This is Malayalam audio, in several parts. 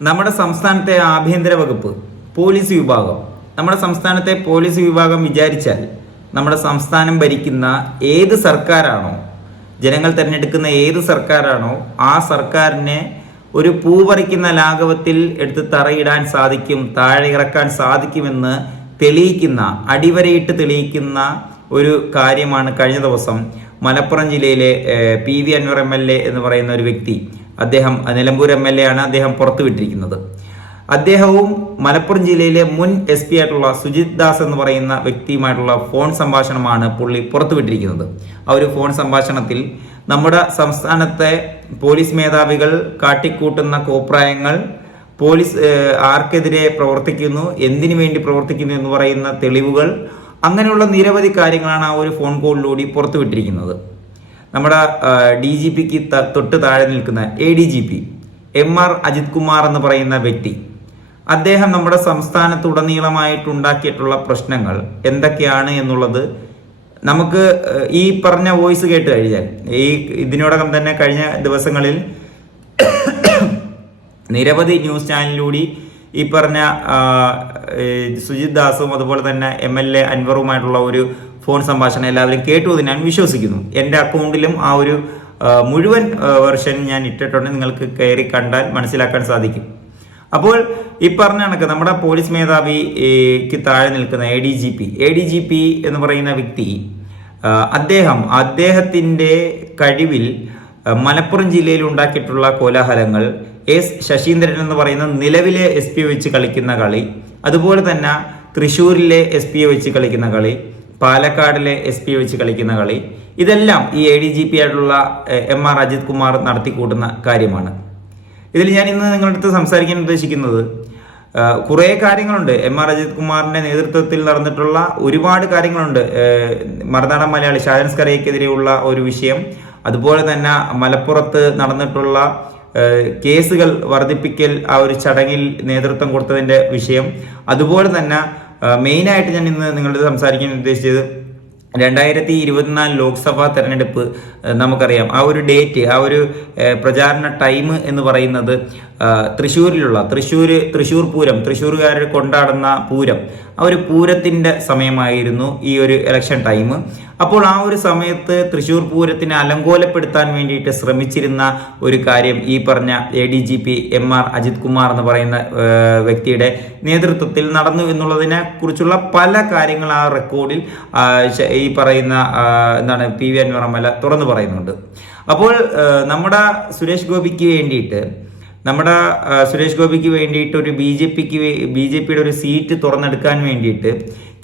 നമ്മുടെ സംസ്ഥാനത്തെ ആഭ്യന്തര വകുപ്പ് പോലീസ് വിഭാഗം. നമ്മുടെ സംസ്ഥാനത്തെ പോലീസ് വിഭാഗം വിചാരിച്ചാൽ നമ്മുടെ സംസ്ഥാനം ഭരിക്കുന്ന ഏത് സർക്കാരാണോ ജനങ്ങൾ തിരഞ്ഞെടുക്കുന്ന ഏത് സർക്കാരാണോ ആ സർക്കാരിനെ ഒരു പൂ പറിക്കുന്ന ലാഘവത്തിൽ എടുത്ത് തറയിടാൻ സാധിക്കും താഴെ ഇറക്കാൻ സാധിക്കുമെന്ന് തെളിയിക്കുന്ന അടിവരയിട്ട് തെളിയിക്കുന്ന ഒരു കാര്യമാണ് കഴിഞ്ഞ ദിവസം മലപ്പുറം ജില്ലയിലെ P V Anvar M L A എന്ന് പറയുന്ന ഒരു വ്യക്തി അദ്ദേഹം നിലമ്പൂർ എം എൽ എ ആണ് അദ്ദേഹം പുറത്തുവിട്ടിരിക്കുന്നത് അദ്ദേഹവും മലപ്പുറം ജില്ലയിലെ മുൻ എസ് പി ആയിട്ടുള്ള സുജിത് ദാസ് എന്ന് പറയുന്ന വ്യക്തിയുമായിട്ടുള്ള ഫോൺ സംഭാഷണമാണ് പുള്ളി പുറത്തുവിട്ടിരിക്കുന്നത് ആ ഒരു ഫോൺ സംഭാഷണത്തിൽ നമ്മുടെ സംസ്ഥാനത്തെ പോലീസ് മേധാവികൾ കാട്ടിക്കൂട്ടുന്ന കോപ്രായങ്ങൾ പോലീസ് ആർക്കെതിരെ പ്രവർത്തിക്കുന്നു എന്തിനു വേണ്ടി പ്രവർത്തിക്കുന്നു എന്ന് പറയുന്ന തെളിവുകൾ അങ്ങനെയുള്ള നിരവധി കാര്യങ്ങളാണ് ആ ഒരു ഫോൺ കോളിലൂടെ പുറത്തുവിട്ടിരിക്കുന്നത് നമ്മുടെ ഡി ജി പിക്ക് തൊട്ട് താഴെ നിൽക്കുന്ന A D G P M R Ajith Kumar എന്ന് പറയുന്ന വ്യക്തി. അദ്ദേഹം നമ്മുടെ സംസ്ഥാനത്തുടനീളമായിട്ടുണ്ടാക്കിയിട്ടുള്ള പ്രശ്നങ്ങൾ എന്തൊക്കെയാണ് എന്നുള്ളത് നമുക്ക് ഈ പറഞ്ഞ വോയിസ് കേട്ട് കഴിഞ്ഞാൽ ഈ ഇതിനോടകം തന്നെ കഴിഞ്ഞ ദിവസങ്ങളിൽ നിരവധി ന്യൂസ് ചാനലിലൂടെ ഈ പറഞ്ഞ സുജിത് ദാസും അതുപോലെ തന്നെ എം എൽ എ അൻവറുമായിട്ടുള്ള ഒരു ഫോൺ സംഭാഷണം എല്ലാവരും കേട്ടു എന്ന് ഞാൻ വിശ്വസിക്കുന്നു. എന്റെ അക്കൗണ്ടിലും ആ ഒരു മുഴുവൻ വെർഷൻ ഞാൻ ഇട്ടിട്ടുണ്ട്. നിങ്ങൾക്ക് കയറി കണ്ടാൽ മനസ്സിലാക്കാൻ സാധിക്കും. അപ്പോൾ ഈ പറഞ്ഞ കണക്ക് നമ്മുടെ പോലീസ് മേധാവിക്ക് താഴെ നിൽക്കുന്ന A D G P A D G P എന്ന് പറയുന്ന വ്യക്തി അദ്ദേഹം അദ്ദേഹത്തിന്റെ കഴിവിൽ മലപ്പുറം ജില്ലയിൽ ഉണ്ടാക്കിയിട്ടുള്ള കോലാഹലങ്ങൾ എസ് ശശീന്ദ്രൻ എന്ന് പറയുന്ന നിലവിലെ എസ് പി വെച്ച് കളിക്കുന്ന കളി അതുപോലെ തന്നെ തൃശ്ശൂരിലെ എസ് പിയെ വെച്ച് കളിക്കുന്ന കളി പാലക്കാടിലെ എസ് പി വെച്ച് കളിക്കുന്ന കളി. ഇതെല്ലാം ഈ എ ഡി ജി പി ആയിട്ടുള്ള എം ആർ അജിത് കുമാർ നടത്തിക്കൂട്ടുന്ന കാര്യമാണ്. ഇതിൽ ഞാൻ ഇന്ന് നിങ്ങളുടെ അടുത്ത് സംസാരിക്കാൻ ഉദ്ദേശിക്കുന്നത് കുറേ കാര്യങ്ങളുണ്ട്. എം ആർ അജിത് കുമാറിന്റെ നേതൃത്വത്തിൽ നടന്നിട്ടുള്ള ഒരുപാട് കാര്യങ്ങളുണ്ട്. മറുനാടൻ മലയാളി ഷാജൻ സ്കറിയക്കെതിരെയുള്ള ഒരു വിഷയം അതുപോലെ തന്നെ മലപ്പുറത്ത് നടന്നിട്ടുള്ള കേസുകൾ വർദ്ധിപ്പിക്കൽ ആ ഒരു ചടങ്ങിൽ നേതൃത്വം കൊടുത്തതിന്റെ വിഷയം അതുപോലെ തന്നെ മെയിനായിട്ട് ഞാൻ ഇന്ന് നിങ്ങളുടെ സംസാരിക്കാൻ ഉദ്ദേശിച്ചത് രണ്ടായിരത്തി ഇരുപത്തിനാല് ലോക്സഭാ തെരഞ്ഞെടുപ്പ് നമുക്കറിയാം. ആ ഒരു ഡേറ്റ് ആ ഒരു പ്രചാരണ ടൈം എന്ന് പറയുന്നത് തൃശ്ശൂരിലുള്ള തൃശ്ശൂർ തൃശ്ശൂർ പൂരം തൃശ്ശൂർകാർ കൊണ്ടാടുന്ന പൂരം. ആ ഒരു പൂരത്തിന്റെ സമയമായിരുന്നു ഈ ഒരു ഇലക്ഷൻ ടൈം അപ്പോൾ ആ ഒരു സമയത്ത് തൃശ്ശൂർ പൂരത്തിനെ അലങ്കോലപ്പെടുത്താൻ വേണ്ടിയിട്ട് ശ്രമിച്ചിരുന്ന ഒരു കാര്യം ഈ പറഞ്ഞ A D G P M R Ajith Kumar എന്ന് പറയുന്ന വ്യക്തിയുടെ നേതൃത്വത്തിൽ നടന്നു എന്നുള്ളതിനെ കുറിച്ചുള്ള പല കാര്യങ്ങൾ ആ റെക്കോർഡിൽ ഈ പറയുന്ന എന്താണ് പി വി അൻവറമല തുറന്നു പറയുന്നുണ്ട്. അപ്പോൾ നമ്മുടെ സുരേഷ് ഗോപിക്ക് വേണ്ടിയിട്ട് നമ്മുടെ സുരേഷ് ഗോപിക്ക് വേണ്ടിയിട്ട് ഒരു ബി ജെ പിക്ക് ബി ജെ പിയുടെ ഒരു സീറ്റ് തുറന്നെടുക്കാൻ വേണ്ടിയിട്ട്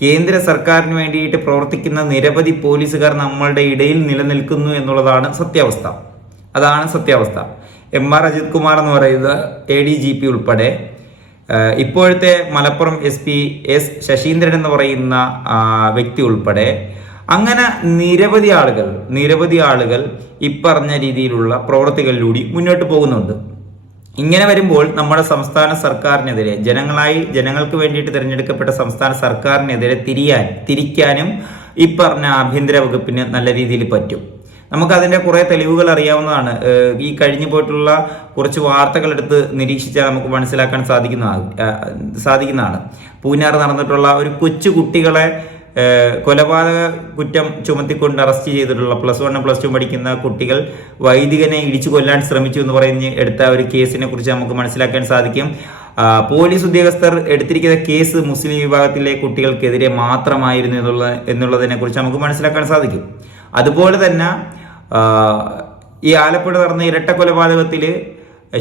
കേന്ദ്ര സർക്കാരിന് വേണ്ടിയിട്ട് പ്രവർത്തിക്കുന്ന നിരവധി പോലീസുകാർ നമ്മളുടെ ഇടയിൽ നിലനിൽക്കുന്നു എന്നുള്ളതാണ് സത്യാവസ്ഥ. അതാണ് സത്യാവസ്ഥ. എം ആർ അജിത് കുമാർ എന്ന് പറയുന്ന എ ഡി ജി പി ഉൾപ്പെടെ ഇപ്പോഴത്തെ Malappuram S P S Sasheendran എന്ന് പറയുന്ന വ്യക്തി ഉൾപ്പെടെ അങ്ങനെ നിരവധി ആളുകൾ നിരവധി ആളുകൾ ഇപ്പറഞ്ഞ രീതിയിലുള്ള പ്രവർത്തികളിലൂടെ മുന്നോട്ട് പോകുന്നുണ്ട്. ഇങ്ങനെ വരുമ്പോൾ നമ്മുടെ സംസ്ഥാന സർക്കാരിനെതിരെ ജനങ്ങളായി ജനങ്ങൾക്ക് വേണ്ടിയിട്ട് തിരഞ്ഞെടുക്കപ്പെട്ട സംസ്ഥാന സർക്കാരിനെതിരെ തിരിയാൻ തിരിക്കാനും ഈ പറഞ്ഞ ആഭ്യന്തര വകുപ്പിന് നല്ല രീതിയിൽ പറ്റും. നമുക്കതിന്റെ കുറെ തെളിവുകൾ അറിയാവുന്നതാണ്. ഈ കഴിഞ്ഞു പോയിട്ടുള്ള കുറച്ച് വാർത്തകൾ എടുത്ത് നിരീക്ഷിച്ചാൽ നമുക്ക് മനസ്സിലാക്കാൻ സാധിക്കുന്ന സാധിക്കുന്നതാണ്. പൂഞ്ഞാർ നടന്നിട്ടുള്ള ഒരു കൊച്ചു കുട്ടികളെ കൊലപാതക കുറ്റം ചുമത്തിക്കൊണ്ട് അറസ്റ്റ് ചെയ്തിട്ടുള്ള പ്ലസ് വൺ പ്ലസ് ടു പഠിക്കുന്ന കുട്ടികൾ വൈദികനെ ഇടിച്ചു കൊല്ലാൻ ശ്രമിച്ചു എന്ന് പറഞ്ഞ് എടുത്ത ഒരു കേസിനെ കുറിച്ച് നമുക്ക് മനസ്സിലാക്കാൻ സാധിക്കും. പോലീസ് ഉദ്യോഗസ്ഥർ എടുത്തിരിക്കുന്ന കേസ് മുസ്ലിം വിഭാഗത്തിലെ കുട്ടികൾക്കെതിരെ മാത്രമായിരുന്നു എന്നുള്ള എന്നുള്ളതിനെ കുറിച്ച് നമുക്ക് മനസ്സിലാക്കാൻ സാധിക്കും. അതുപോലെ തന്നെ ഈ ആലപ്പുഴ നടന്ന ഇരട്ട കൊലപാതകത്തിൽ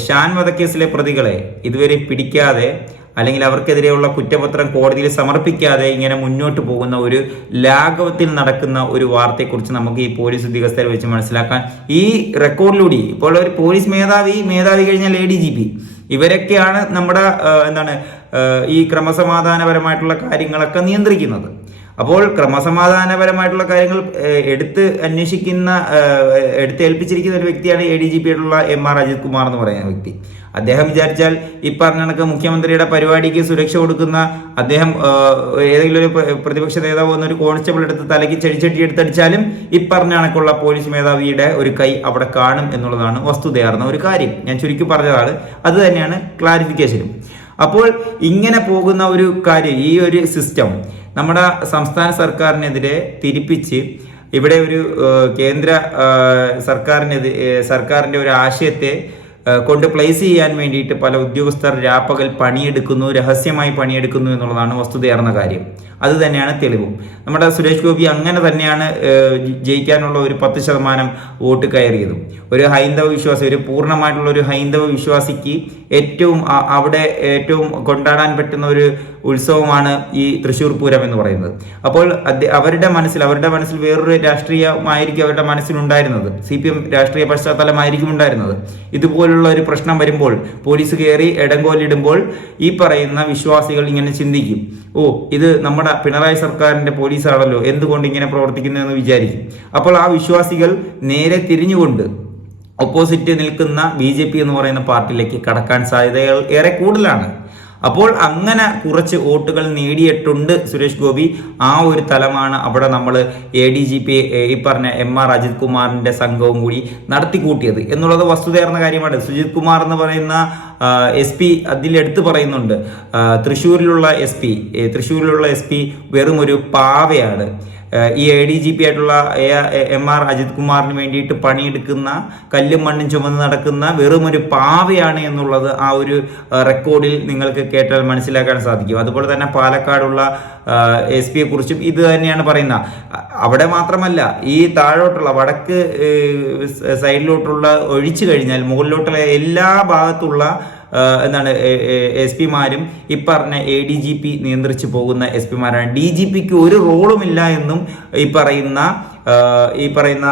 ഷാൻ വധക്കേസിലെ പ്രതികളെ ഇതുവരെ പിടിക്കാതെ അല്ലെങ്കിൽ അവർക്കെതിരെയുള്ള കുറ്റപത്രം കോടതിയിൽ സമർപ്പിക്കാതെ ഇങ്ങനെ മുന്നോട്ട് പോകുന്ന ഒരു ലാഘവത്തിൽ നടക്കുന്ന ഒരു വാർത്തയെക്കുറിച്ച് നമുക്ക് ഈ പോലീസ് ഉദ്യോഗസ്ഥരെ വെച്ച് മനസ്സിലാക്കാൻ ഈ റെക്കോർഡിലൂടെ ഇപ്പോൾ ഒരു പോലീസ് മേധാവി മേധാവി കഴിഞ്ഞാൽ എ ഡി ജി പി ഇവരൊക്കെയാണ് നമ്മുടെ എന്താണ് ഈ ക്രമസമാധാനപരമായിട്ടുള്ള കാര്യങ്ങളൊക്കെ നിയന്ത്രിക്കുന്നത്. അപ്പോൾ ക്രമസമാധാനപരമായിട്ടുള്ള കാര്യങ്ങൾ എടുത്ത് അന്വേഷിക്കുന്ന എടുത്ത് ഏൽപ്പിച്ചിരിക്കുന്ന ഒരു വ്യക്തിയാണ് എ ഡി ജി പി ആയിട്ടുള്ള എം ആർ അജിത് കുമാർ എന്ന് പറയുന്ന വ്യക്തി. അദ്ദേഹം വിചാരിച്ചാൽ ഈ കണക്ക് മുഖ്യമന്ത്രിയുടെ പരിപാടിക്ക് സുരക്ഷ കൊടുക്കുന്ന അദ്ദേഹം ഏതെങ്കിലും ഒരു പ്രതിപക്ഷ നേതാവ് വന്ന ഒരു കോൺസ്റ്റബിൾ എടുത്ത് തലയ്ക്ക് ചെടിച്ചട്ടി എടുത്തടിച്ചാലും ഈ പറഞ്ഞ കണക്കുള്ള പോലീസ് മേധാവിയുടെ ഒരു കൈ അവിടെ കാണും എന്നുള്ളതാണ് വസ്തുതയാർന്ന ഒരു കാര്യം. ഞാൻ ചുരുക്കി പറഞ്ഞതാണ്. അത് തന്നെയാണ് ക്ലാരിഫിക്കേഷനും അപ്പോൾ ഇങ്ങനെ പോകുന്ന ഒരു കാര്യം ഈ ഒരു സിസ്റ്റം നമ്മുടെ സംസ്ഥാന സർക്കാരിനെതിരെ തിരിപ്പിച്ച് ഇവിടെ ഒരു കേന്ദ്ര സർക്കാരിനെതിരെ സർക്കാരിന്റെ ഒരു ആശയത്തെ കൊണ്ട് പ്ലേസ് ചെയ്യാൻ വേണ്ടിയിട്ട് പല ഉദ്യോഗസ്ഥർ രാപ്പകൽ പണിയെടുക്കുന്നു രഹസ്യമായി പണിയെടുക്കുന്നു എന്നുള്ളതാണ് വസ്തുതയാർന്ന കാര്യം. അത് തന്നെയാണ് തെളിവും. നമ്മുടെ സുരേഷ് ഗോപി അങ്ങനെ തന്നെയാണ് ജയിക്കാനുള്ള ഒരു പത്ത് ശതമാനം വോട്ട് കയറിയതും. ഒരു ഹൈന്ദവ വിശ്വാസി ഒരു പൂർണമായിട്ടുള്ള ഒരു ഹൈന്ദവ വിശ്വാസിക്ക് ഏറ്റവും അവിടെ ഏറ്റവും കൊണ്ടാടാൻ പറ്റുന്ന ഒരു ഉത്സവമാണ് ഈ തൃശ്ശൂർ പൂരം എന്ന് പറയുന്നത്. അപ്പോൾ അവരുടെ മനസ്സിൽ അവരുടെ മനസ്സിൽ വേറൊരു രാഷ്ട്രീയമായിരിക്കും അവരുടെ മനസ്സിലുണ്ടായിരുന്നത്. സി പി എം രാഷ്ട്രീയ പശ്ചാത്തലമായിരിക്കും ഉണ്ടായിരുന്നത്. ഇതുപോലുള്ള ഒരു പ്രശ്നം വരുമ്പോൾ പോലീസ് കയറി ഇടങ്കോലിടുമ്പോൾ ഈ പറയുന്ന വിശ്വാസികൾ ഇങ്ങനെ ചിന്തിക്കും. ഓ ഇത് നമ്മുടെ പിണറായി സർക്കാരിന്റെ പോലീസാണല്ലോ എന്തുകൊണ്ട് ഇങ്ങനെ പ്രവർത്തിക്കുന്നു എന്ന് വിചാരിക്കും. അപ്പോൾ ആ വിശ്വാസികൾ നേരെ തിരിഞ്ഞുകൊണ്ട് ഓപ്പോസിറ്റ് നിൽക്കുന്ന ബി ജെ പി എന്ന് പറയുന്ന പാർട്ടിയിലേക്ക് കടക്കാൻ സാധ്യതകൾ ഏറെ കൂടുതലാണ്. അപ്പോൾ അങ്ങനെ കുറച്ച് വോട്ടുകൾ നേടിയിട്ടുണ്ട് സുരേഷ് ഗോപി. ആ ഒരു തലമാണ് അവിടെ നമ്മൾ എ ഡി ജി പി ഈ പറഞ്ഞ എം ആർ അജിത് കുമാറിന്റെ സംഘവും കൂടി നടത്തിക്കൂട്ടിയത്. എന്നുള്ളത് വസ്തുതയർന്ന കാര്യമാണ്. സുജിത് കുമാർ എന്ന് പറയുന്ന എസ് പി അതിലെടുത്ത് പറയുന്നുണ്ട്. തൃശ്ശൂരിലുള്ള എസ് പി തൃശ്ശൂരിലുള്ള എസ് പി വെറും ഒരു പാവയാണ്. ഈ എ ഡി ജി പി ആയിട്ടുള്ള എ- ആർ അജിത് കുമാറിന് വേണ്ടിയിട്ട് പണിയെടുക്കുന്ന കല്ലും മണ്ണും ചുമന്ന് നടക്കുന്ന വെറും ഒരു പാവയാണ് എന്നുള്ളത് ആ ഒരു റെക്കോർഡിൽ നിങ്ങൾക്ക് കേട്ടാൽ മനസ്സിലാക്കാൻ സാധിക്കും. അതുപോലെ തന്നെ പാലക്കാടുള്ള എസ് പിയെ കുറിച്ചും ഇത് തന്നെയാണ് പറയുന്നത്. അവിടെ മാത്രമല്ല ഈ താഴോട്ടുള്ള വടക്ക് സൈഡിലോട്ടുള്ള ഒഴിച്ചു കഴിഞ്ഞാൽ മുകളിലോട്ടുള്ള എല്ലാ ഭാഗത്തുള്ള എന്താണ് എസ് പിമാരും ഈ പറഞ്ഞ എ ഡി ജി പി നിയന്ത്രിച്ചു പോകുന്ന എസ് പിമാരാണ് ഡി ജി പിക്ക് ഒരു റോളുമില്ല എന്നും ഈ പറയുന്ന ഈ പറയുന്ന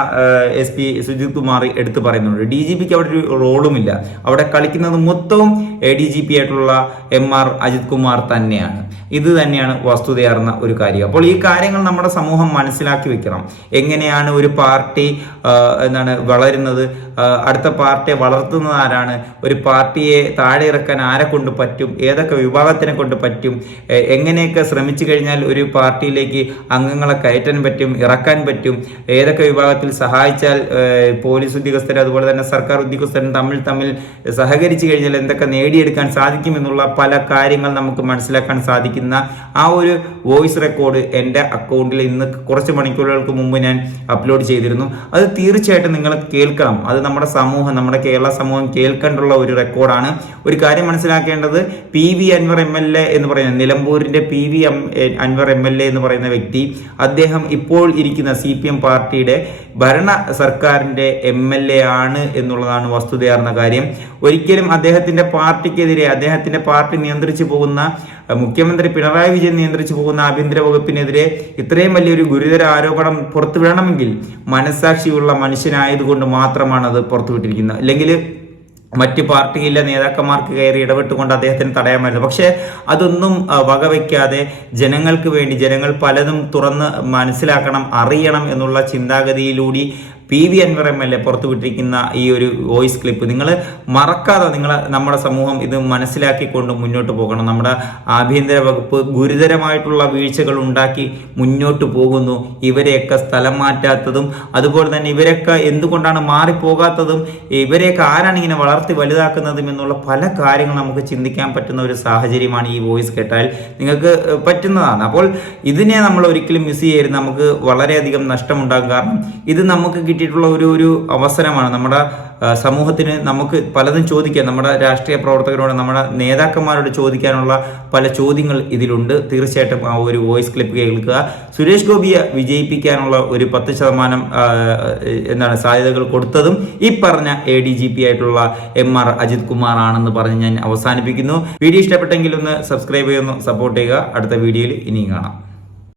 എസ് പി സുജിത് കുമാർ എടുത്തു പറയുന്നുണ്ട്. ഡി ജി പിക്ക് അവിടെ ഒരു റോളുമില്ല. അവിടെ കളിക്കുന്നത് മൊത്തവും എ ഡി ജി പി ആയിട്ടുള്ള എം ആർ അജിത് കുമാർ തന്നെയാണ്. ഇത് തന്നെയാണ് വസ്തുതയാർന്ന ഒരു കാര്യം. അപ്പോൾ ഈ കാര്യങ്ങൾ നമ്മുടെ സമൂഹം മനസ്സിലാക്കി വെക്കണം. എങ്ങനെയാണ് ഒരു പാർട്ടി എന്താണ് വളരുന്നത്? അടുത്ത പാർട്ടിയെ വളർത്തുന്നത് ആരാണ്? ഒരു പാർട്ടിയെ താഴെ ഇറക്കാൻ ആരെ കൊണ്ട് പറ്റും? ഏതൊക്കെ വിഭാഗത്തിനെ കൊണ്ട് പറ്റും? എങ്ങനെയൊക്കെ ശ്രമിച്ചു കഴിഞ്ഞാൽ ഒരു പാർട്ടിയിലേക്ക് അംഗങ്ങളെ കയറ്റാൻ പറ്റും ഇറക്കാൻ പറ്റും? ഏതൊക്കെ വിഭാഗത്തിൽ സഹായിച്ചാൽ പോലീസ് ഉദ്യോഗസ്ഥർ അതുപോലെ തന്നെ സർക്കാർ ഉദ്യോഗസ്ഥരും തമ്മിൽ തമ്മിൽ സഹകരിച്ചു കഴിഞ്ഞാൽ എന്തൊക്കെ നേടിയെടുക്കാൻ സാധിക്കും എന്നുള്ള പല കാര്യങ്ങൾ നമുക്ക് മനസ്സിലാക്കാൻ സാധിക്കുന്ന ആ ഒരു വോയിസ് റെക്കോർഡ് എന്റെ അക്കൗണ്ടിൽ ഇന്ന് കുറച്ച് മണിക്കൂറുകൾക്ക് മുമ്പ് ഞാൻ അപ്ലോഡ് ചെയ്തിരുന്നു. അത് തീർച്ചയായിട്ടും നിങ്ങൾ കേൾക്കണം. അത് നമ്മുടെ സമൂഹം നമ്മുടെ കേരള സമൂഹം കേൾക്കേണ്ടുള്ള ഒരു റെക്കോർഡാണ്. ഒരു കാര്യം മനസ്സിലാക്കേണ്ടത് P V Anvar M L A എന്ന് പറയുന്ന നിലമ്പൂരിന്റെ P V Anvar M L A എന്ന് പറയുന്ന വ്യക്തി അദ്ദേഹം ഇപ്പോൾ ഇരിക്കുന്ന സി പി എം പാർട്ടിയുടെ ഭരണ സർക്കാരിന്റെ എം എൽ എ ആണ് എന്നുള്ളതാണ് വസ്തുതയാർന്ന കാര്യം. ഒരിക്കലും അദ്ദേഹത്തിന്റെ പാർട്ടിക്കെതിരെ അദ്ദേഹത്തിന്റെ പാർട്ടി നിയന്ത്രിച്ചു പോകുന്ന മുഖ്യമന്ത്രി പിണറായി വിജയൻ നിയന്ത്രിച്ചു പോകുന്ന ആഭ്യന്തര വകുപ്പിനെതിരെ ഇത്രയും വലിയൊരു ഗുരുതര ആരോപണം പുറത്തുവിടണമെങ്കിൽ മനസാക്ഷിയുള്ള മനുഷ്യനായതുകൊണ്ട് മാത്രമാണ് അത് പുറത്തുവിട്ടിരിക്കുന്നത്. അല്ലെങ്കിൽ മറ്റ് പാർട്ടിയിലെ നേതാക്കന്മാർക്ക് കയറി ഇടപെട്ടുകൊണ്ട് അദ്ദേഹത്തിന് തടയാമായിരുന്നു. പക്ഷേ അതൊന്നും വകവയ്ക്കാതെ ജനങ്ങൾക്ക് വേണ്ടി ജനങ്ങൾ പലതും തുറന്ന് മനസ്സിലാക്കണം അറിയണം എന്നുള്ള ചിന്താഗതിയിലൂടി P V Anvar M L A പുറത്തുവിട്ടിരിക്കുന്ന ഈ ഒരു വോയിസ് ക്ലിപ്പ് നിങ്ങൾ മറക്കാതെ നിങ്ങൾ നമ്മുടെ സമൂഹം ഇത് മനസ്സിലാക്കിക്കൊണ്ട് മുന്നോട്ട് പോകണം. നമ്മുടെ ആഭ്യന്തര വകുപ്പ് ഗുരുതരമായിട്ടുള്ള വീഴ്ചകൾ ഉണ്ടാക്കി മുന്നോട്ട് പോകുന്നു. ഇവരെയൊക്കെ സ്ഥലം മാറ്റാത്തതും അതുപോലെ തന്നെ ഇവരൊക്കെ എന്തുകൊണ്ടാണ് മാറിപ്പോകാത്തതും ഇവരെയൊക്കെ ആരാണ് ഇങ്ങനെ വളർത്തി വലുതാക്കുന്നതും എന്നുള്ള പല കാര്യങ്ങൾ നമുക്ക് ചിന്തിക്കാൻ പറ്റുന്ന ഒരു സാഹചര്യമാണ് ഈ വോയിസ് കേട്ടാൽ നിങ്ങൾക്ക് പറ്റുന്നതാണ്. അപ്പോൾ ഇതിനെ നമ്മൾ ഒരിക്കലും മിസ് ചെയ്യരുത്. നമുക്ക് വളരെയധികം നഷ്ടമുണ്ടാകും. കാരണം ഇത് നമുക്ക് കിട്ടിയിട്ടുള്ള ഒരു ഒരു അവസരമാണ് നമ്മുടെ സമൂഹത്തിന് നമുക്ക് പലതും ചോദിക്കാം. നമ്മുടെ രാഷ്ട്രീയ പ്രവർത്തകരോട് നമ്മുടെ നേതാക്കന്മാരോട് ചോദിക്കാനുള്ള പല ചോദ്യങ്ങൾ ഇതിലുണ്ട്. തീർച്ചയായിട്ടും ആ ഒരു വോയിസ് ക്ലിപ്പ് കേൾക്കുക. സുരേഷ് ഗോപിയെ വിജയിപ്പിക്കാനുള്ള ഒരു പത്ത് ശതമാനം എന്താണ് സാധ്യതകൾ കൊടുത്തതും ഈ പറഞ്ഞ എ ഡി ജി പി ആയിട്ടുള്ള എം ആർ അജിത് കുമാർ ആണെന്ന് പറഞ്ഞ് ഞാൻ അവസാനിപ്പിക്കുന്നു. വീഡിയോ ഇഷ്ടപ്പെട്ടെങ്കിൽ ഒന്ന് സബ്സ്ക്രൈബ് ചെയ്യുന്നു സപ്പോർട്ട് ചെയ്യുക. അടുത്ത വീഡിയോയിൽ ഇനിയും കാണാം.